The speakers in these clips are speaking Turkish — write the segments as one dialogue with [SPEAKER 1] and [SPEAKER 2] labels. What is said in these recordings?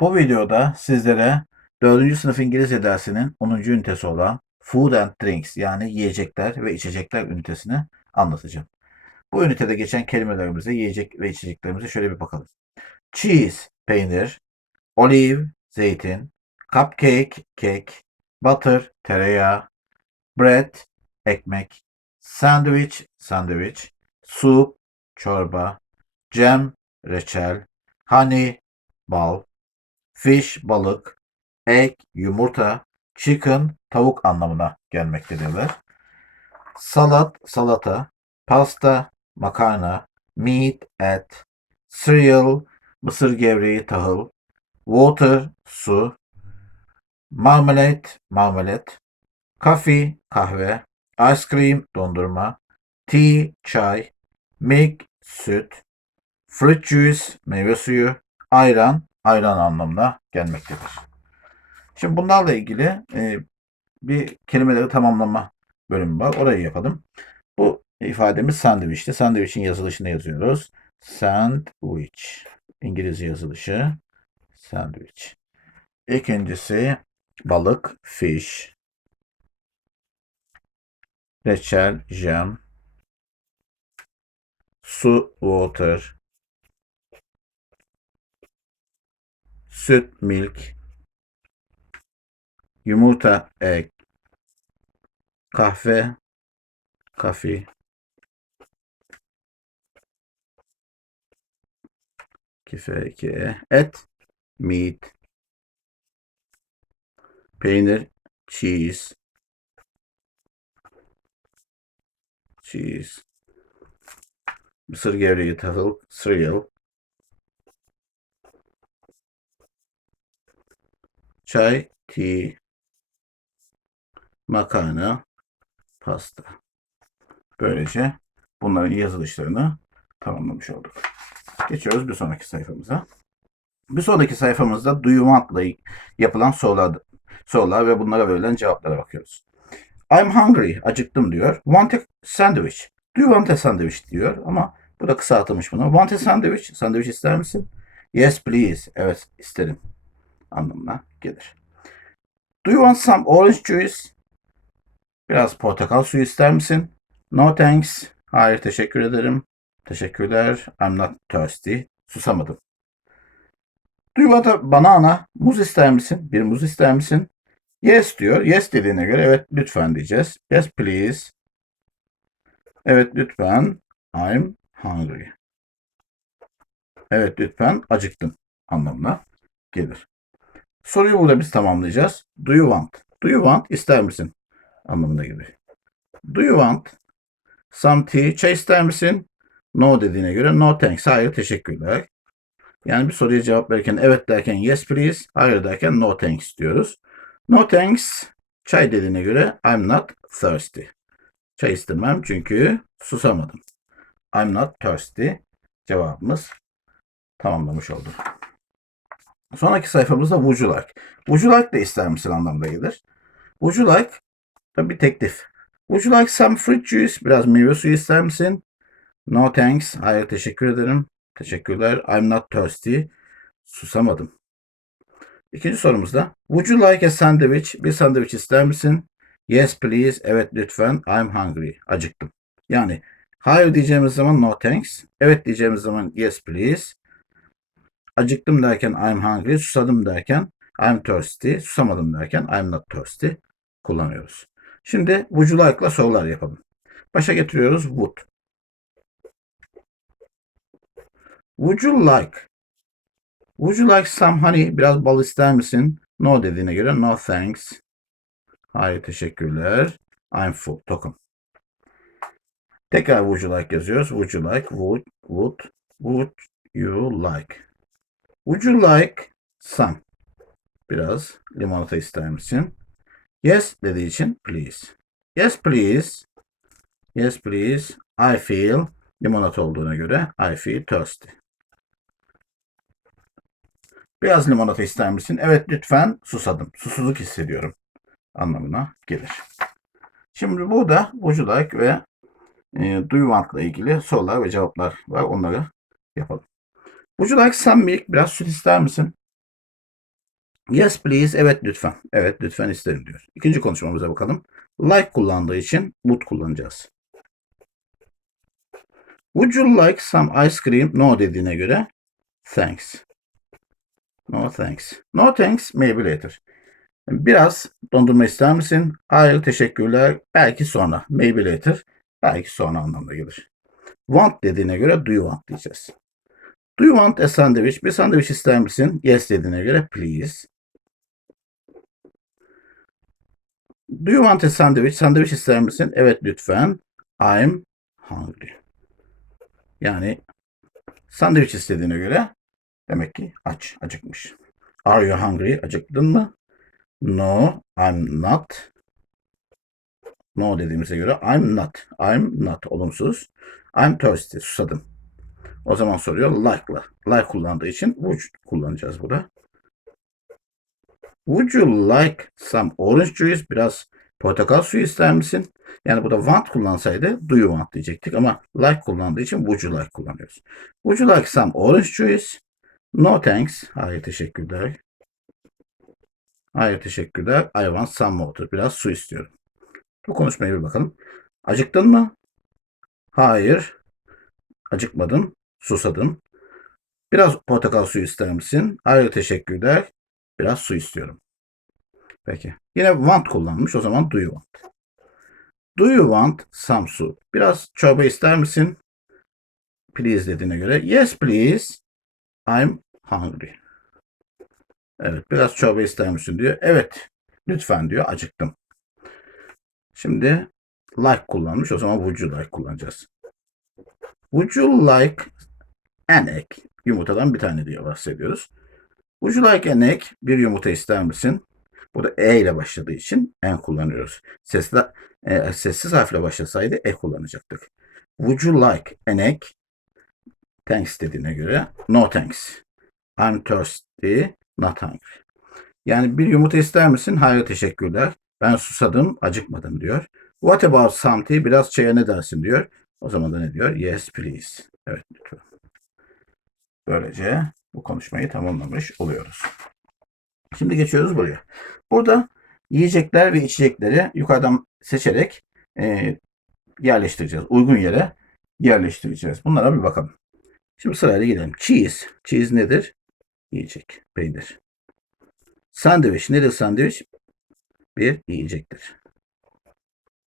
[SPEAKER 1] Bu videoda sizlere 4. sınıf İngilizce dersinin 10. ünitesi olan Food and Drinks yani yiyecekler ve içecekler ünitesini anlatacağım. Bu ünitede geçen kelimelerimize, yiyecek ve içeceklerimize şöyle bir bakalım. Cheese, peynir, olive, zeytin, cupcake, kek, butter, tereyağı, bread, ekmek, sandwich, sandviç, soup, çorba, jam, reçel, honey, bal, fish, balık, egg, yumurta, chicken, tavuk anlamına gelmektedirler. Salat, salata, pasta, makarna, meat, et, cereal, mısır gevreği, tahıl, water, su, marmalade, marmelat, coffee, kahve, ice cream, dondurma, tea, çay, milk, süt, fruit juice, meyve suyu, ayran, ayran anlamına gelmektedir. Şimdi bunlarla ilgili e, bir kelimeleri tamamlama bölümü var. Orayı yapalım. Bu ifademiz sandviçti. Sandviçin yazılışını yazıyoruz. Sandwich. İngilizce yazılışı. Sandwich. İkincisi balık. Fish. Reçel. Jam. Su. Water. Süt. Milk. Yumurta. Egg. Kahve. Coffee. Kife, ki, et, meat, peynir, cheese, cheese, mısır gevreği, tahıl, cereal, çay, tea, makarna, pasta. Böylece bunların yazılışlarını tamamlamış olduk. Geçiyoruz bir sonraki sayfamıza. Bir sonraki sayfamızda ile yapılan sorular, sorular ve bunlara verilen cevaplara bakıyoruz. I'm hungry, acıktım diyor. Want a sandwich. Do you want a sandwich diyor ama bu da kısaltılmış bunu. Want a sandwich, sandviç ister misin? Yes please, evet isterim anlamına gelir. Do you want some orange juice? Biraz portakal suyu ister misin? No thanks. Hayır teşekkür ederim. Teşekkürler. I'm not thirsty. Susamadım. Do you want a banana? Muz ister misin? Bir muz ister misin? Yes diyor. Yes dediğine göre evet lütfen diyeceğiz. Yes please. Evet lütfen. I'm hungry. Evet lütfen acıktım anlamına gelir. Soruyu burada biz tamamlayacağız. Do you want? Do you want ister misin? Anlamına gelir. Do you want some tea? Çay ister misin? No dediğine göre no thanks. Hayır teşekkürler. Yani bir soruya cevap verirken evet derken yes please, hayır derken no thanks diyoruz. No thanks. Çay dediğine göre I'm not thirsty. Çay istemem çünkü susamadım. I'm not thirsty. Cevabımız tamamlamış olduk. Sonraki sayfamızda would you like. Would you like de ister misin anlamda gelir. Would you like bir teklif. Would you like some fruit juice? Biraz meyve suyu ister misin? No thanks. Hayır teşekkür ederim. Teşekkürler. I'm not thirsty. Susamadım. İkinci sorumuzda. Would you like a sandwich? Bir sandviç ister misin? Yes please. Evet lütfen. I'm hungry. Acıktım. Yani hayır diyeceğimiz zaman no thanks. Evet diyeceğimiz zaman yes please. Acıktım derken I'm hungry. Susadım derken I'm thirsty. Susamadım derken I'm not thirsty kullanıyoruz. Şimdi would you sorular yapalım. Başa getiriyoruz would. Would you like? Would you like some honey? Biraz bal ister misin? No dediğine göre no thanks. Hayır teşekkürler. I'm full. Tokum. Tekrar would you like yazıyoruz. Would you like? Would, would, would you like? Would you like some? Biraz limonata ister misin? Yes dediği için please. Yes please. Yes please. I feel limonata olduğuna göre I feel thirsty. Biraz limonata ister misin? Evet lütfen susadım. Susuzluk hissediyorum anlamına gelir. Şimdi burada would you like ve e, do you want ile ilgili sorular ve cevaplar var. Onları yapalım. Would you like some milk? Biraz süt ister misin? Yes please. Evet lütfen. Evet lütfen isterim diyor. İkinci konuşmamıza bakalım. Like kullandığı için would kullanacağız. Would you like some ice cream? No dediğine göre thanks. No thanks. No thanks. Maybe later. Biraz dondurma ister misin? Hayır teşekkürler. Belki sonra. Maybe later. Belki sonra anlamına gelir. Want dediğine göre do you want diyeceğiz. Do you want a sandwich? Bir sandviç ister misin? Yes dediğine göre please. Do you want a sandwich? Sandviç ister misin? Evet lütfen. I'm hungry. Yani sandviç istediğine göre demek ki aç, acıkmış. Are you hungry? Acıktın mı? No, I'm not. No dediğimize göre I'm not. I'm not olumsuz. I'm thirsty. Susadım. O zaman soruyor like'la. Like kullandığı için would kullanacağız burada. Would you like some orange juice? Biraz portakal suyu ister misin? Yani burada want kullansaydı do you want diyecektik ama like kullandığı için would you like kullanıyoruz. Would you like some orange juice? No thanks. Hayır teşekkürler. Hayır teşekkürler. I want some water. Biraz su istiyorum. Bu konuşmaya bir bakalım. Acıktın mı? Hayır. Acıkmadım. Susadım. Biraz portakal suyu ister misin? Hayır teşekkürler. Biraz su istiyorum. Peki. Yine want kullanmış. O zaman do you want. Do you want some su? Biraz çorba ister misin? Please dediğine göre. Yes please. I'm hungry. Evet. Biraz çorba ister misin diyor. Evet. Lütfen diyor. Acıktım. Şimdi like kullanmış. O zaman would you like kullanacağız. Would you like egg? Yumurtadan bir tane diye bahsediyoruz. Would you like an egg? Bir yumurta ister misin? Burada E ile başladığı için en kullanıyoruz. Sesli, e, sessiz harfle başlasaydı E kullanacaktık. Would you like an egg? Thanks dediğine göre no thanks. I'm thirsty, not hungry. Yani bir yumurta ister misin? Hayır teşekkürler. Ben susadım, acıkmadım diyor. What about some tea? Biraz çaya ne dersin diyor. O zaman da ne diyor? Yes please. Evet lütfen. Böylece bu konuşmayı tamamlamış oluyoruz. Şimdi geçiyoruz buraya. Burada yiyecekler ve içecekleri yukarıdan seçerek e, yerleştireceğiz. Uygun yere yerleştireceğiz. Bunlara bir bakalım. Şimdi sırayla gidelim. Cheese. Cheese nedir? Yiyecek. Peynir. Sandviç. Nedir sandviç? Bir yiyecektir.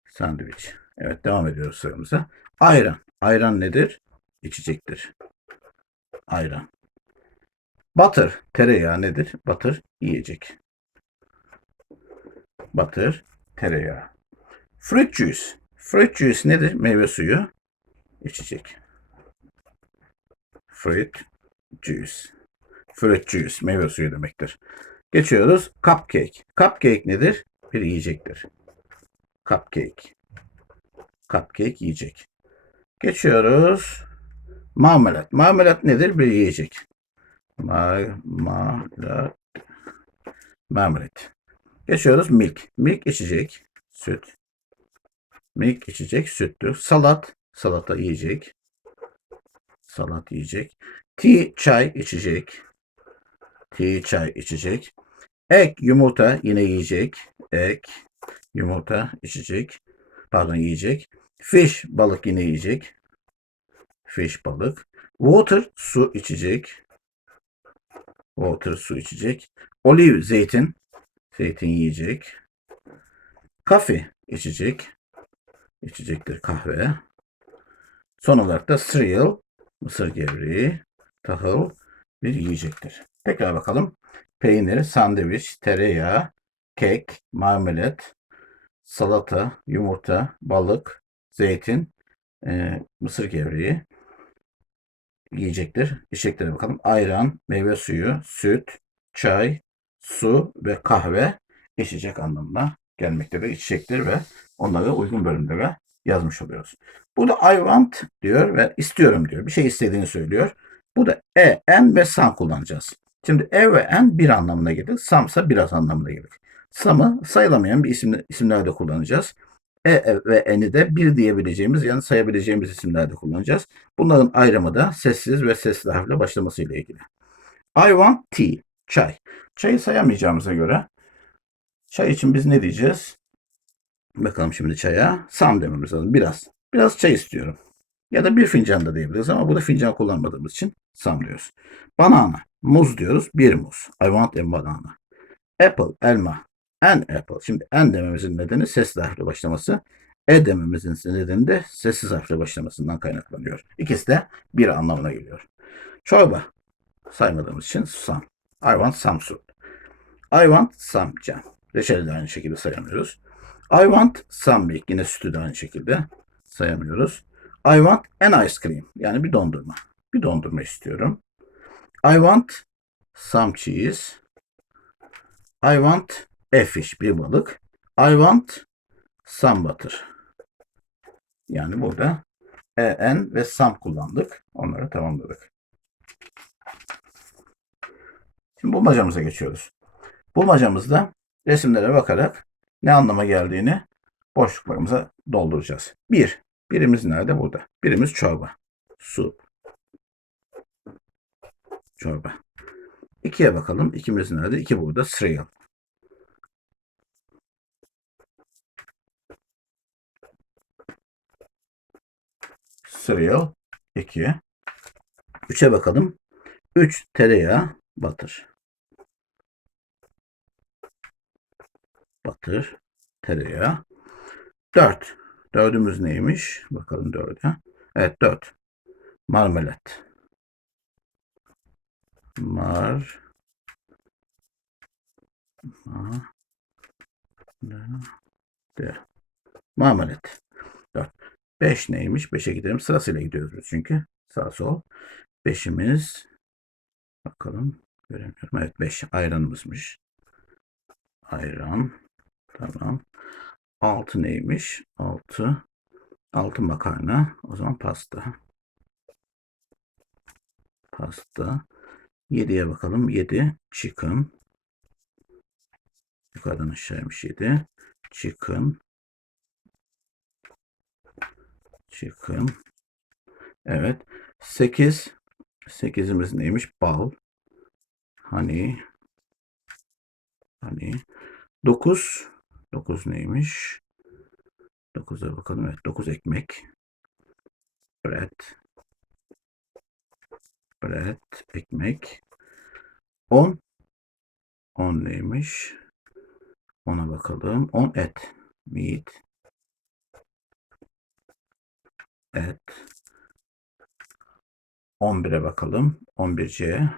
[SPEAKER 1] Sandviç. Evet devam ediyoruz sıramıza. Ayran. Ayran nedir? İçecektir. Ayran. Butter. Tereyağı nedir? Butter yiyecek. Butter tereyağı. Fruit juice. Fruit juice nedir? Meyve suyu. İçecek. Fruit juice. Fruit juice meyve suyu demektir. Geçiyoruz. Cupcake. Cupcake nedir? Bir yiyecektir. Cupcake. Cupcake yiyecek. Geçiyoruz. Marmelat. Marmelat nedir? Bir yiyecek. Marmelat. Marmelat. Geçiyoruz. Milk. Milk içecek. Süt. Milk içecek. Süttür. Salat. Salata yiyecek. Salat yiyecek. Tea çay içecek. Tea çay içecek. Egg yumurta yine yiyecek. Egg yumurta içecek. Pardon yiyecek. Fish balık yine yiyecek. Fish balık. Water su içecek. Water su içecek. Olive zeytin. Zeytin yiyecek. Coffee içecek. İçecektir kahve. Son olarak da cereal mısır gevreği, tahıl bir yiyecektir. Tekrar bakalım. Peynir, sandviç, tereyağı, kek, marmelat, salata, yumurta, balık, zeytin, e, mısır gevreği yiyecektir. İçeceklere bakalım. Ayran, meyve suyu, süt, çay, su ve kahve içecek anlamına gelmektedir. İçecektir ve onları uygun bölümlere yazmış oluyoruz. Burada I want diyor ve istiyorum diyor. Bir şey istediğini söylüyor. Burada e, en ve some kullanacağız. Şimdi e ve en bir anlamına gelir. Some ise biraz anlamına gelir. Some'ı sayılamayan bir isim, isimlerde kullanacağız. E, e ve en'i de bir diyebileceğimiz yani sayabileceğimiz isimlerde kullanacağız. Bunların ayrımı da sessiz ve sesli harfle başlaması ile ilgili. I want tea. Çay. Çayı sayamayacağımıza göre çay için biz ne diyeceğiz? Bakalım şimdi çaya. Some dememiz lazım. Biraz. Biraz çay istiyorum. Ya da bir fincan da diyebiliriz ama burada fincan kullanmadığımız için some diyoruz. Banana. Muz diyoruz. Bir muz. I want a banana. Apple. Elma. An apple. Şimdi an dememizin nedeni sesli harfle başlaması. E dememizin nedeni de sessiz harfle başlamasından kaynaklanıyor. İkisi de bir anlamına geliyor. Çorba. Saymadığımız için some. I want some soup. I want some jam. Reçeli de aynı şekilde sayamıyoruz. I want some milk. Yine sütü de aynı şekilde sayamıyoruz. I want an ice cream. Yani bir dondurma. Bir dondurma istiyorum. I want some cheese. I want a fish. Bir balık. I want some butter. Yani burada en ve some kullandık. Onları tamamladık. Şimdi bulmacamıza geçiyoruz. Bulmacamızda resimlere bakarak ne anlama geldiğini boşluklarımıza dolduracağız. Bir, birimiz nerede? Burada. Birimiz çorba. Su. Çorba. İkiye bakalım. İkimiz nerede? İki burada. Cereal. Cereal. İki. Üçe bakalım. Üç tereyağı batır. Batır. Tereyağı. Dört. Dördümüz neymiş? Bakalım dörde. Evet dört. Marmelat. Mar. Ma. De. Marmelat. Dört. Beş neymiş? Beşe gidelim. Sırasıyla gidiyoruz çünkü. Sağ sol. Beşimiz. Bakalım. Göremiyorum. Evet 5. Ayranımızmış. Ayran. Tamam. 6 neymiş? 6. 6 makarna. O zaman pasta. Pasta. 7'ye bakalım. 7 chicken. Yukarıdan aşağıymış 7. Chicken. Chicken. Evet. 8. 8'imiz neymiş? Bal. Honey. Honey. 9. 9 neymiş? 9'a bakalım. Evet 9 ekmek. Bread. Bread. Ekmek. 10. 10 neymiş? Ona bakalım. 10 et. Meat. Et. 11'e bakalım. 11C.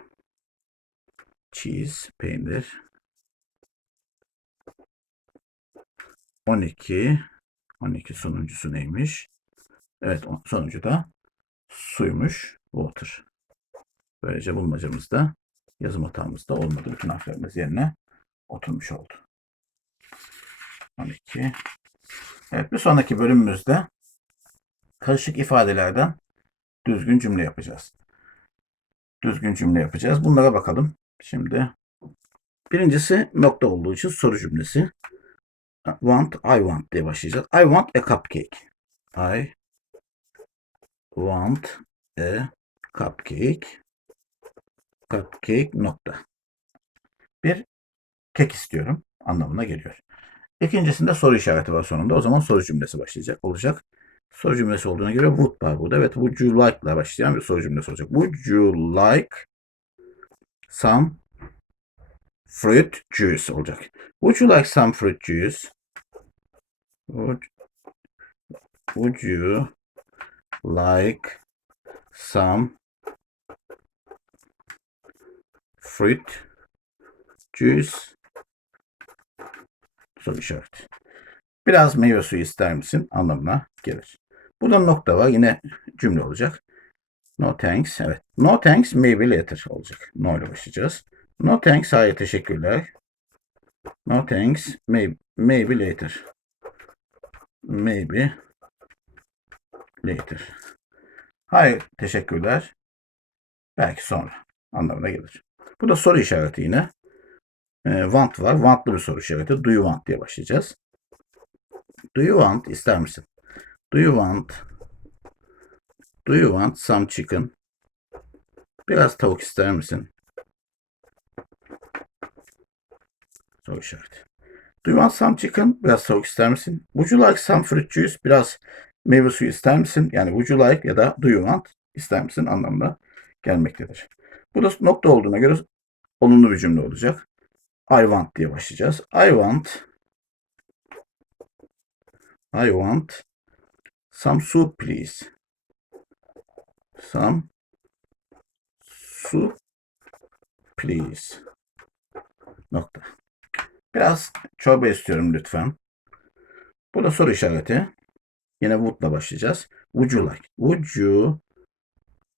[SPEAKER 1] Cheese. Peynir. 12. 12 sonuncusu neymiş? Evet sonuncu da suymuş. Water. Böylece bulmacamızda yazım hatamız da olmadı. Bütün harflerimiz yerine oturmuş oldu. 12. Evet bir sonraki bölümümüzde karışık ifadelerden düzgün cümle yapacağız. Düzgün cümle yapacağız. Bunlara bakalım. Şimdi birincisi nokta olduğu için soru cümlesi. Want, I want diye başlayacağız. I want a cupcake. I want a cupcake. Cupcake nokta. Bir kek istiyorum anlamına geliyor. İkincisinde soru işareti var sonunda. O zaman soru cümlesi başlayacak olacak. Soru cümlesi olduğuna göre would var burada. Evet would you like ile başlayan bir soru cümlesi olacak. Would you like some fruit juice olacak. Would you like some fruit juice? Would, would you like some fruit juice? Soru işareti. Biraz meyve suyu ister misin? Anlamına gelir. Burada nokta var. Yine cümle olacak. No thanks. Evet. No thanks maybe later olacak. No ile başlayacağız. No thanks. Hayır teşekkürler. No thanks. Maybe, maybe later. Maybe later. Hayır teşekkürler. Belki sonra anlamına gelir. Bu da soru işareti yine. E, want var. Want'lı bir soru işareti. Do you want diye başlayacağız. Do you want ister misin? Do you want Do you want some chicken? Biraz tavuk ister misin? Soru işareti. Do you want some chicken? Biraz tavuk ister misin? Would you like some fruit juice? Biraz meyve suyu ister misin? Yani would you like ya da do you want ister misin anlamına gelmektedir. Bu da nokta olduğuna göre olumlu bir cümle olacak. I want diye başlayacağız. I want I want some soup please. Some soup please. Nokta. Biraz çorba istiyorum lütfen. Bu da soru işareti. Yine would'la başlayacağız. Would you like? Would you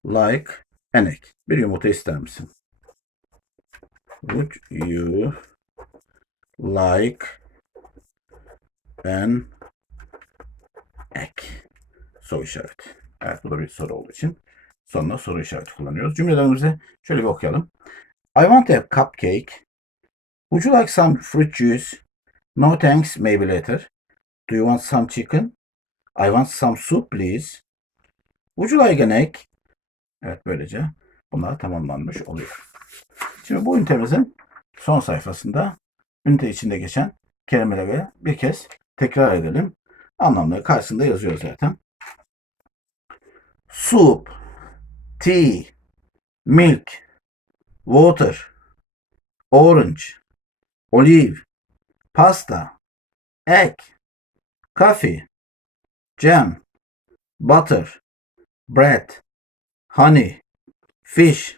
[SPEAKER 1] like an egg? Bir yumurta ister misin? Would you like an egg? Soru işareti. Evet bu da bir soru olduğu için sonuna soru işareti kullanıyoruz. Cümlelerimizi şöyle bir okuyalım. I want a cupcake. Would you like some fruit juice? No thanks, maybe later. Do you want some chicken? I want some soup please. Would you like an egg? Evet böylece bunlar tamamlanmış oluyor. Şimdi bu ünitemizin son sayfasında ünite içinde geçen kelimeleri bir kez tekrar edelim. Anlamları karşısında yazıyor zaten. Soup, tea, milk, water, orange, olive, pasta, egg, coffee, jam, butter, bread, honey, fish,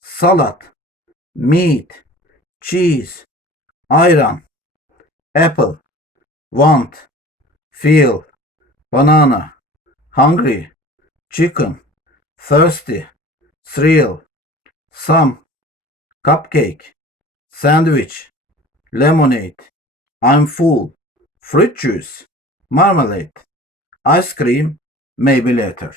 [SPEAKER 1] salad, meat, cheese, ayran, apple, want, feel, banana, hungry, chicken, thirsty, thrill, some, cupcake, sandwich, lemonade, I'm full, fruit juice, marmalade, ice cream, maybe later.